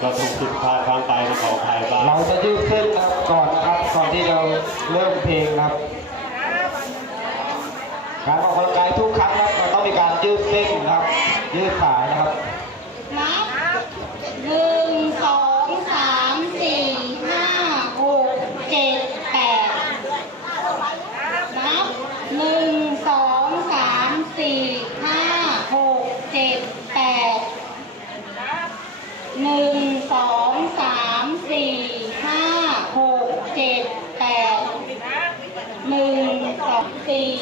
เราถูกผิดพาดครั้งไปขออภัยบ้างเราจะยืดขึ้นครับก่อนนะครับก่อนที่เราเริ่มเพลงครับ การออกกำลังกายทุก 可以